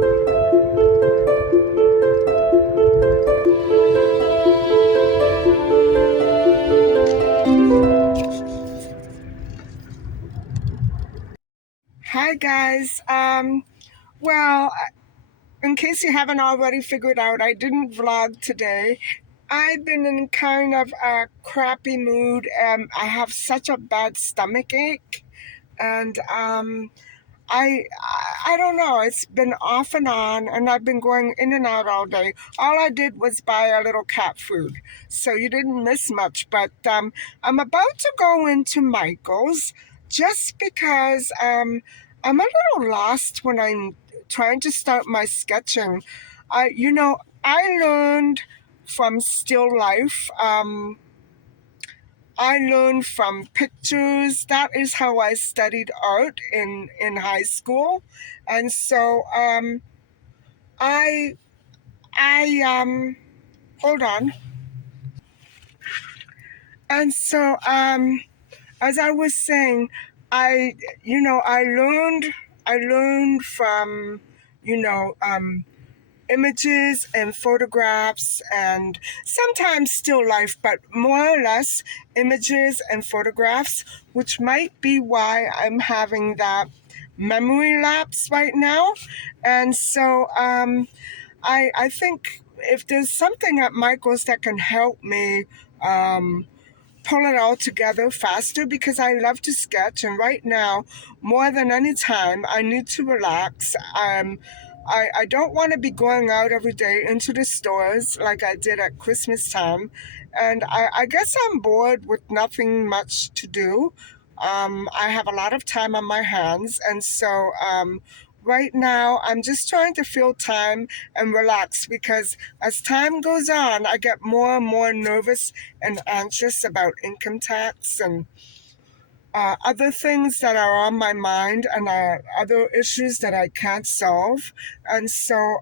Hi guys. Well, in case you haven't already figured out, I didn't vlog today. I've been in kind of a crappy mood. I have such a bad stomach ache, and I don't know. It's been off and on, and I've been going in and out all day. All I did was buy a little cat food, so you didn't miss much. But I'm about to go into Michael's just because I'm a little lost when I'm trying to start my sketching. I learned from still life. I learned from pictures. That is how I studied art in high school, and so I I hold on, and so as I was saying, I I learned from you know images and photographs and sometimes still life, but more or less images and photographs, which might be why I'm having that memory lapse right now. And so I think if there's something at Michael's that can help me um, pull it all together faster, because I love to sketch, and right now, more than any time, I need to relax. I don't want to be going out every day into the stores like I did at Christmas time, and I guess I'm bored with nothing much to do. I have a lot of time on my hands, and so right now I'm just trying to fill time and relax, because as time goes on, I get more and more nervous and anxious about income tax and other things that are on my mind, and other issues that I can't solve. And so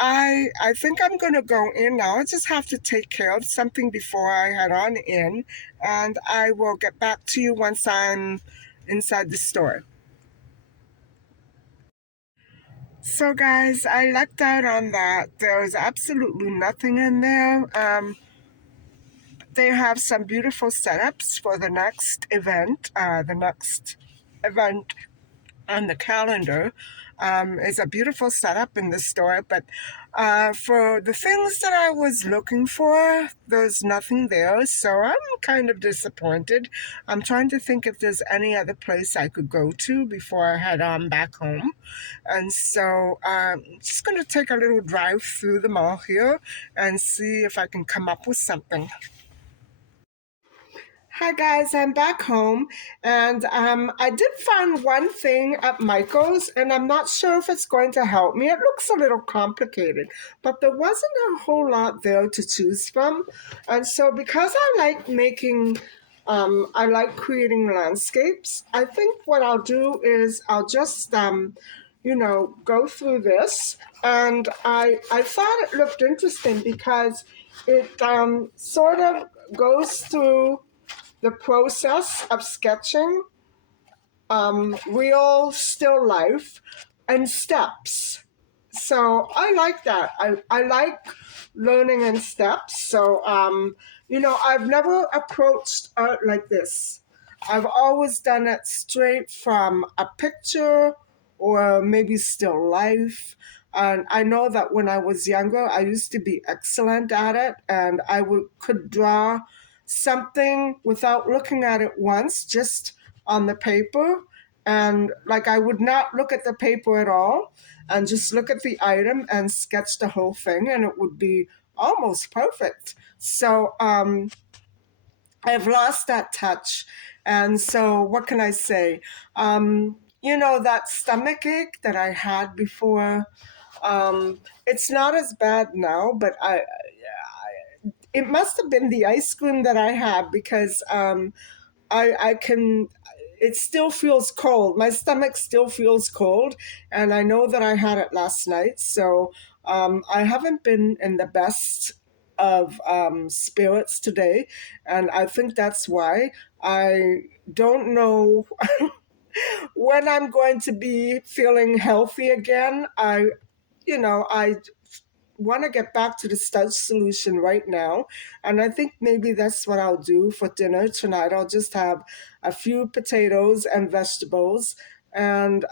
I think I'm going to go in now. I just have to take care of something before I head on in, and I will get back to you once I'm inside the store. So, guys, I lucked out on that. There was absolutely nothing in there. They have some beautiful setups for the next event. The next event on the calendar is a beautiful setup in the store, but for the things that I was looking for, there's nothing there, so I'm kind of disappointed. I'm trying to think if there's any other place I could go to before I head on back home, and so I'm just going to take a little drive through the mall here and see if I can come up with something. Hi guys, I'm back home, and I did find one thing at Michael's, and I'm not sure if it's going to help me. It looks a little complicated, but there wasn't a whole lot there to choose from. And so, because I like creating landscapes, I think what I'll do is I'll just go through this. And I thought it looked interesting because it sort of goes through the process of sketching real still life and steps. So I like that. I like learning in steps. So, I've never approached art like this. I've always done it straight from a picture or maybe still life. And I know that when I was younger, I used to be excellent at it, and could draw something without looking at it once, just on the paper. And like I would not look at the paper at all and just look at the item and sketch the whole thing, and it would be almost perfect. So I've lost that touch. And so what can I say? That stomach ache that I had before, it's not as bad now, but it must have been the ice cream that I had, because I can. It still feels cold. My stomach still feels cold, and I know that I had it last night. So I haven't been in the best of spirits today, and I think that's why. I don't know. when I'm going to be feeling healthy again. I want to get back to the starch solution right now. And I think maybe that's what I'll do for dinner tonight. I'll just have a few potatoes and vegetables and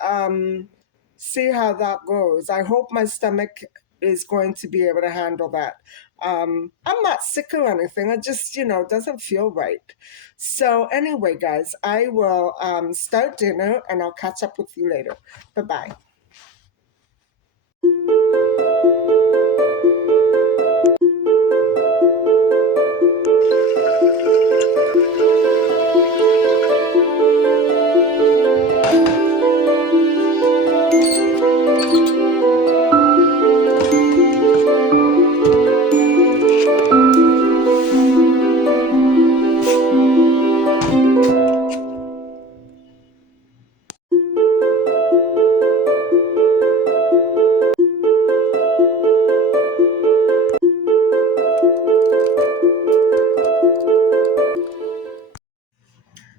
see how that goes. I hope my stomach is going to be able to handle that. I'm not sick or anything. I just, doesn't feel right. So, anyway, guys, I will start dinner and I'll catch up with you later. Bye bye.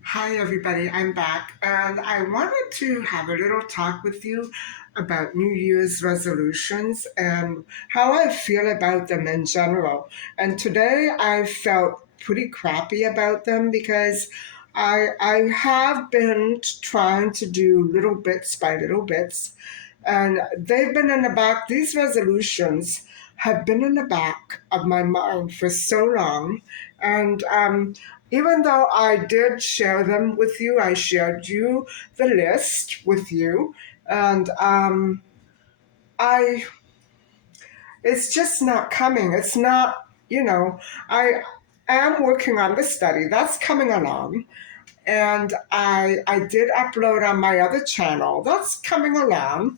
Hi, everybody. I'm back, and I wanted to have a little talk with you about New Year's resolutions and how I feel about them in general. And today I felt pretty crappy about them because I have been trying to do little bits by little bits, and they've been in the back, these resolutions have been in the back of my mind for so long. And even though I did share them with you, I shared you the list with you, and I it's just not coming. It's not, I am working on the study that's coming along, and I did upload on my other channel that's coming along.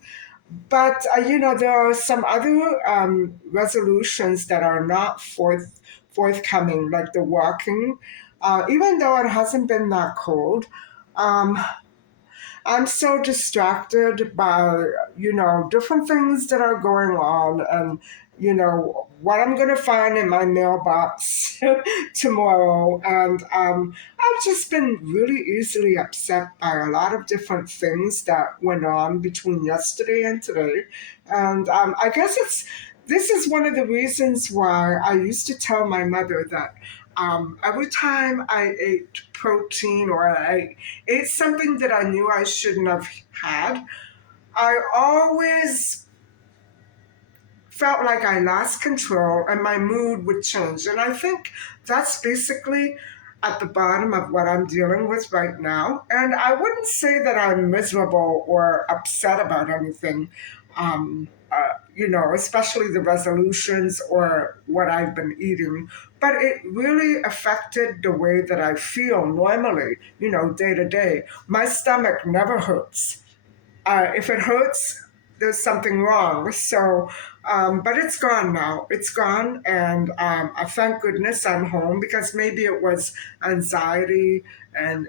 But there are some other resolutions that are not forthcoming, like the walking. Even though it hasn't been that cold, um, I'm so distracted by, different things that are going on and, what I'm going to find in my mailbox tomorrow. And I've just been really easily upset by a lot of different things that went on between yesterday and today. And I guess this is one of the reasons why I used to tell my mother that every time I ate protein or I ate something that I knew I shouldn't have had, I always felt like I lost control and my mood would change. And I think that's basically at the bottom of what I'm dealing with right now. And I wouldn't say that I'm miserable or upset about anything, especially the resolutions or what I've been eating. But it really affected the way that I feel normally, day to day. My stomach never hurts. If it hurts, there's something wrong. So, but it's gone now. It's gone, and I thank goodness I'm home because maybe it was anxiety and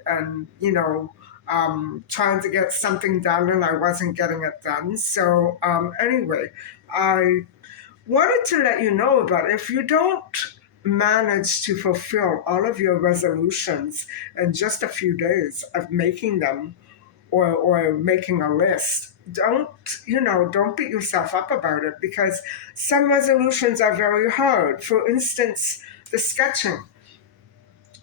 trying to get something done and I wasn't getting it done. So anyway, I wanted to let you know that if you don't manage to fulfill all of your resolutions in just a few days of making them, or making a list, don't beat yourself up about it because some resolutions are very hard. For instance, the sketching.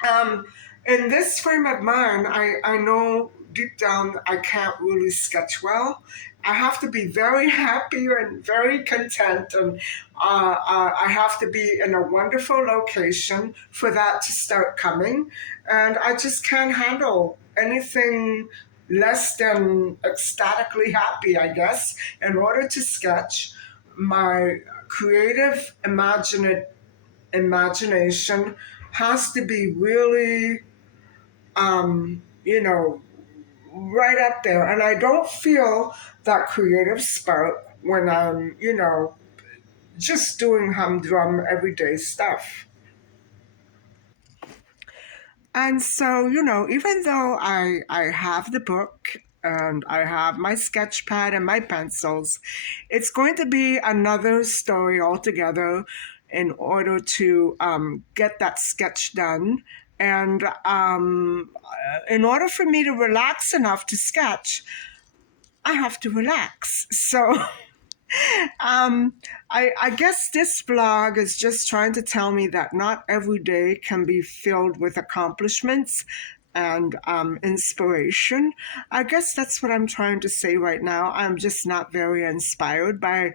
um, in this frame of mind, I know deep down I can't really sketch well. I have to be very happy and very content, and I have to be in a wonderful location for that to start coming. And I just can't handle anything less than ecstatically happy, I guess, in order to sketch. My creative imagination has to be really, um, you know, right up there. And I don't feel that creative spark when I'm, just doing humdrum everyday stuff. And so, even though I have the book and I have my sketch pad and my pencils, it's going to be another story altogether in order to get that sketch done And in order for me to relax enough to sketch, I have to relax. So I guess this blog is just trying to tell me that not every day can be filled with accomplishments and inspiration. I guess that's what I'm trying to say right now. I'm just not very inspired by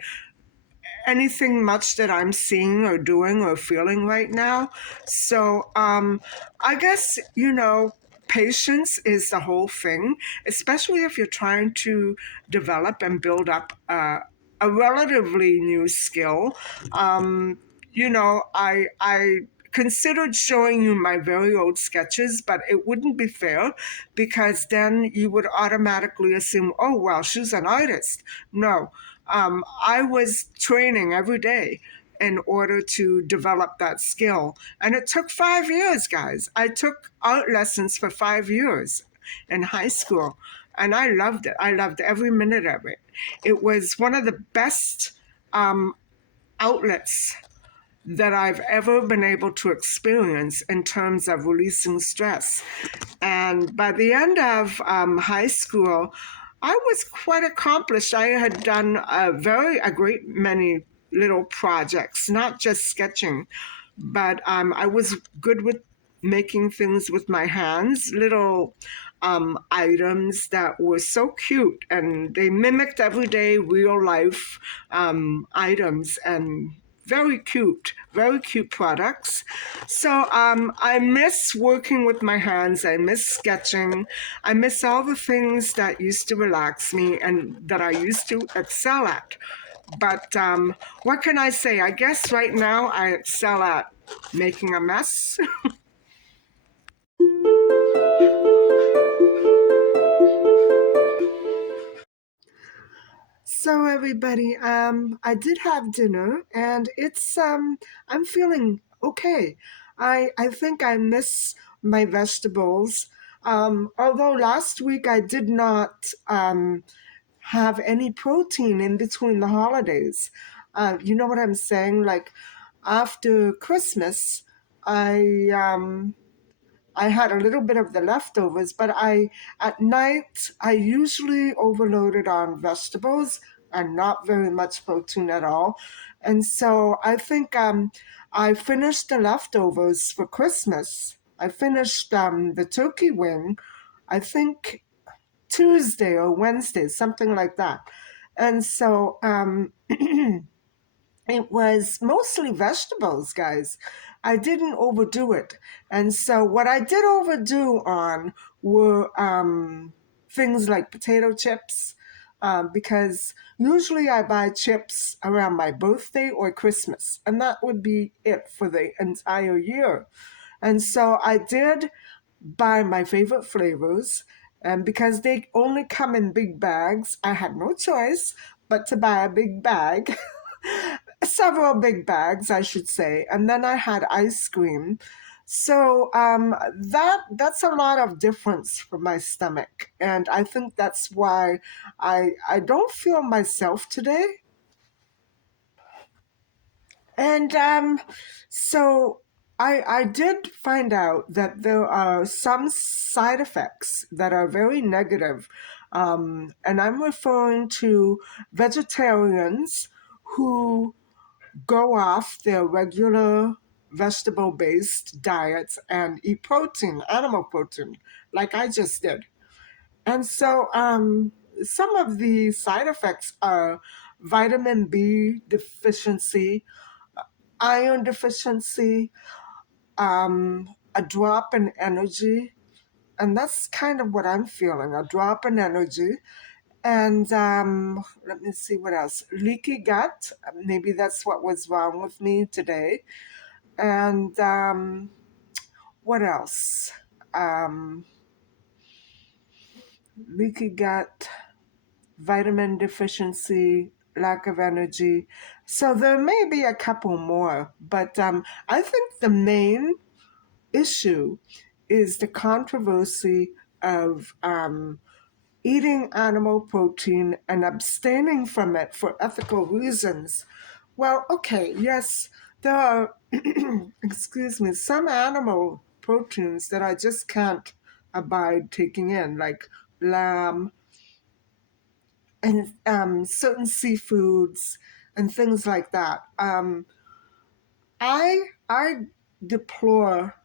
anything much that I'm seeing or doing or feeling right now. So I guess, patience is the whole thing, especially if you're trying to develop and build up a relatively new skill. I considered showing you my very old sketches, but it wouldn't be fair because then you would automatically assume, oh, well, she's an artist. No, I was training every day in order to develop that skill. And it took 5 years, guys. I took art lessons for 5 years in high school, and I loved it. I loved every minute of it. It was one of the best um, outlets that I've ever been able to experience in terms of releasing stress. And by the end of high school, I was quite accomplished. I had done a great many little projects, not just sketching, but I was good with making things with my hands, little items that were so cute, and they mimicked everyday real life items and very cute products. So I miss working with my hands. I miss sketching. I miss all the things that used to relax me and that I used to excel at. But what can I say? I guess right now I excel at making a mess. So everybody, I did have dinner, and I'm feeling okay. I think I miss my vegetables. Although last week I did not have any protein in between the holidays. You know what I'm saying? Like after Christmas, I I had a little bit of the leftovers, but at night I usually overloaded on vegetables and not very much protein at all. And so I think I finished the leftovers for Christmas. I finished the turkey wing, I think Tuesday or Wednesday, something like that. And so it was mostly vegetables, guys. I didn't overdo it. And so what I did overdo on were things like potato chips, because usually I buy chips around my birthday or Christmas, and that would be it for the entire year. And so I did buy my favorite flavors, and because they only come in big bags, I had no choice but to buy a big bag. Several big bags, I should say, and then I had ice cream. So that's a lot of difference for my stomach, and I think that's why I don't feel myself today. And so I did find out that there are some side effects that are very negative, and I'm referring to vegetarians who go off their regular vegetable based diets and eat protein, animal protein, like I just did. And so some of the side effects are vitamin B deficiency, iron deficiency, a drop in energy. And that's kind of what I'm feeling, a drop in energy. And let me see what else. Leaky gut. Maybe that's what was wrong with me today. And what else? Um, Leaky gut, vitamin deficiency, lack of energy. So there may be a couple more, but I think the main issue is the controversy of eating animal protein and abstaining from it for ethical reasons. Well, okay, yes, there are, excuse me, some animal proteins that I just can't abide taking in, like lamb and certain seafoods and things like that. I deplore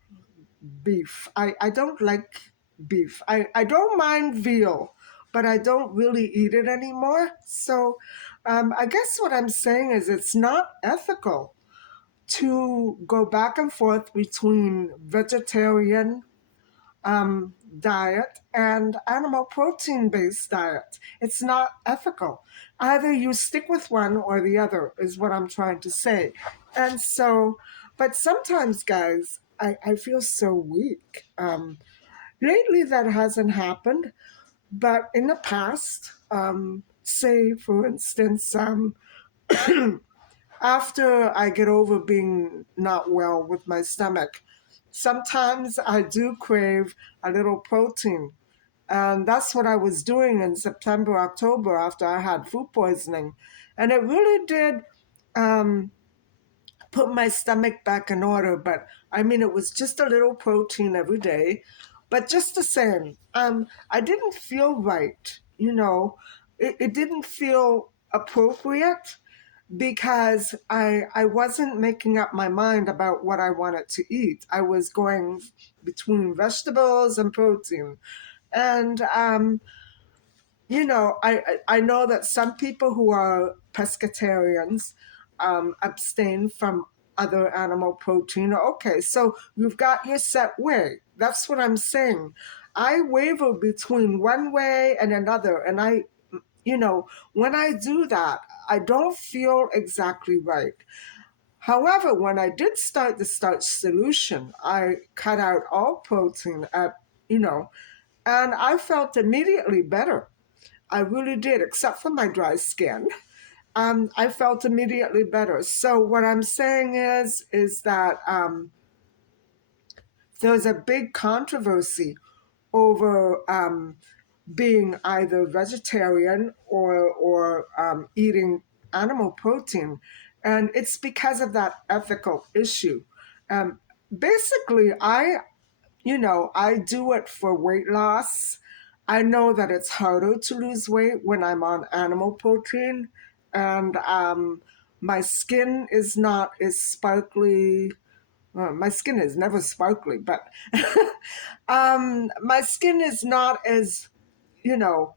beef. I don't like beef. I don't mind veal, but I don't really eat it anymore. So I guess what I'm saying is it's not ethical to go back and forth between vegetarian diet and animal protein based diet. It's not ethical. Either you stick with one or the other, is what I'm trying to say. And so, but sometimes, guys, I feel so weak. Lately, that hasn't happened, but in the past, say for instance, after I get over being not well with my stomach, sometimes I do crave a little protein. And that's what I was doing in September, October after I had food poisoning. And it really did um, put my stomach back in order. But I mean, it was just a little protein every day. But just the same, I didn't feel right. It didn't feel appropriate because I wasn't making up my mind about what I wanted to eat. I was going between vegetables and protein. And I know that some people who are pescatarians abstain from other animal protein. Okay, so you've got your set way. That's what I'm saying. I waver between one way and another, and when I do that, I don't feel exactly right. However, when I did start the starch solution, I cut out all protein and I felt immediately better. I really did, except for my dry skin. I felt immediately better. So what I'm saying is that there's a big controversy over being either vegetarian or eating animal protein, and it's because of that ethical issue. Um, Basically, I do it for weight loss. I know that it's harder to lose weight when I'm on animal protein, and my skin is not as sparkly. Well, my skin is never sparkly, but my skin is not as, you know,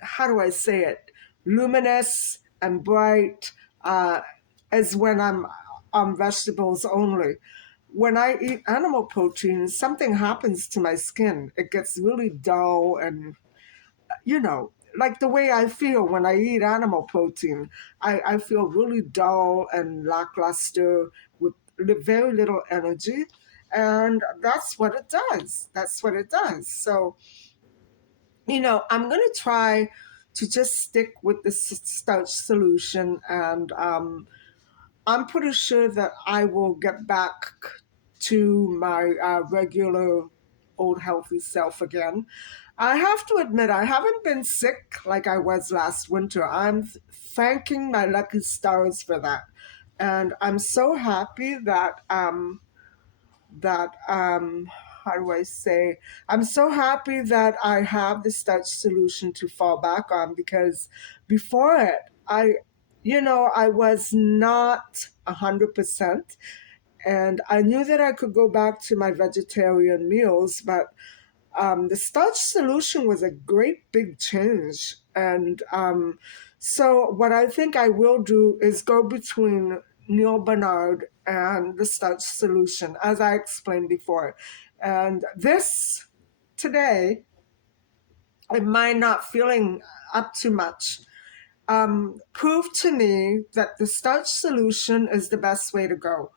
how do I say it, luminous and bright uh, as when I'm on vegetables only. When I eat animal protein, something happens to my skin. It gets really dull and, like the way I feel when I eat animal protein. I feel really dull and lackluster with very little energy. And that's what it does. That's what it does. So, I'm going to try to just stick with the starch solution, and I'm pretty sure that I will get back to my regular old healthy self again. I have to admit, I haven't been sick like I was last winter. I'm thanking my lucky stars for that. And I'm so happy that how do I say, I'm so happy that I have the starch solution to fall back on, because before it, I was not 100%, and I knew that I could go back to my vegetarian meals, but the starch solution was a great big change. And so, what I think I will do is go between Neil Bernard and the starch solution, as I explained before. And this today, in my not feeling up to much, proved to me that the starch solution is the best way to go.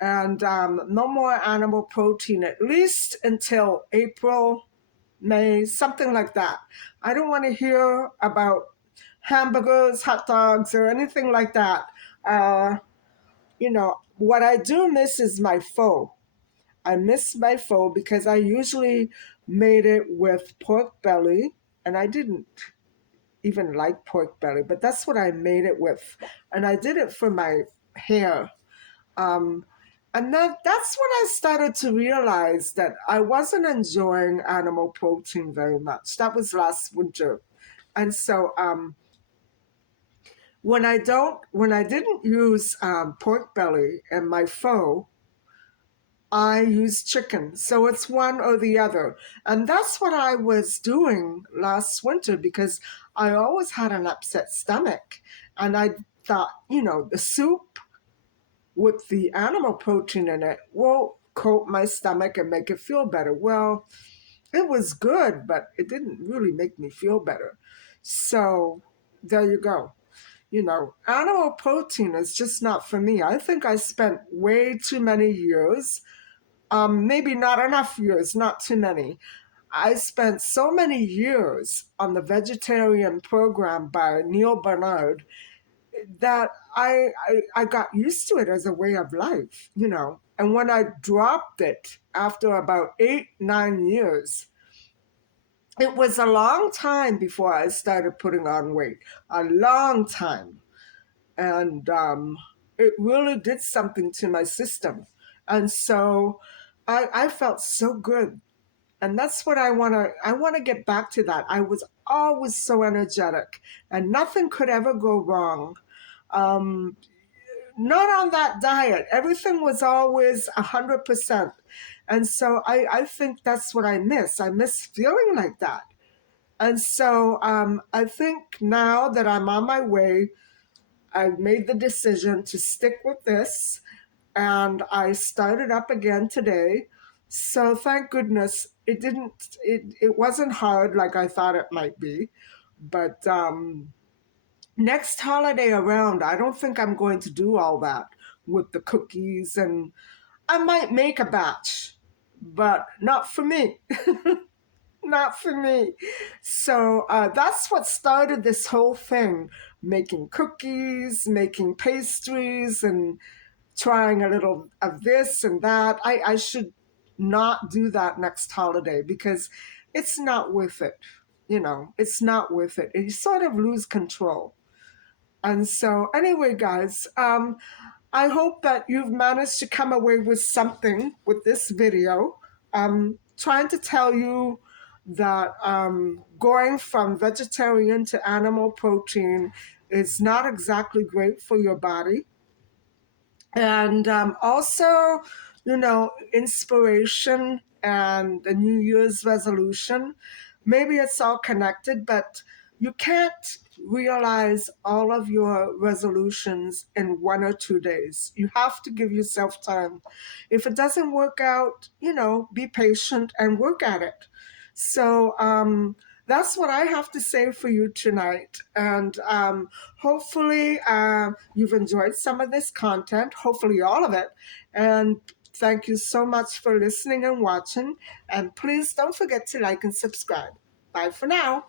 And no more animal protein, at least until April, May, something like that. I don't want to hear about hamburgers, hot dogs, or anything like that. What I do miss is my pho. I miss my pho because I usually made it with pork belly, and I didn't even like pork belly, but that's what I made it with. And I did it for my hair. Um, And that's when I started to realize that I wasn't enjoying animal protein very much. That was last winter. And so when I didn't use pork belly in my pho, I use chicken. So it's one or the other. And that's what I was doing last winter because I always had an upset stomach. And I thought, the soup with the animal protein in it will coat my stomach and make it feel better. Well, it was good, but it didn't really make me feel better. So there you go. Animal protein is just not for me. I think I spent way too many years, maybe not enough years, not too many. I spent so many years on the vegetarian program by Neil Barnard that I got used to it as a way of life. And when I dropped it after about 8, 9 years, it was a long time before I started putting on weight, a long time. And it really did something to my system. And so I felt so good. And that's what I want to get back to that. I was always so energetic and nothing could ever go wrong. Um, Not on that diet. Everything was always 100%. And so I think that's what I miss. I miss feeling like that. And so I think now that I'm on my way, I've made the decision to stick with this. And I started up again today. So thank goodness it wasn't hard like I thought it might be. But next holiday around, I don't think I'm going to do all that with the cookies, and I might make a batch, but not for me. Not for me. So that's what started this whole thing, making cookies, making pastries, and trying a little of this and that. I should not do that next holiday because it's not worth it. It's not worth it. You sort of lose control. And so, anyway, guys, I hope that you've managed to come away with something with this video. Trying to tell you that going from vegetarian to animal protein is not exactly great for your body. And also, inspiration and the New Year's resolution. Maybe it's all connected, but you can't realize all of your resolutions in 1 or 2 days. You have to give yourself time. If it doesn't work out, be patient and work at it. So that's what I have to say for you tonight. And hopefully you've enjoyed some of this content, hopefully all of it. And thank you so much for listening and watching. And please don't forget to like and subscribe. Bye for now.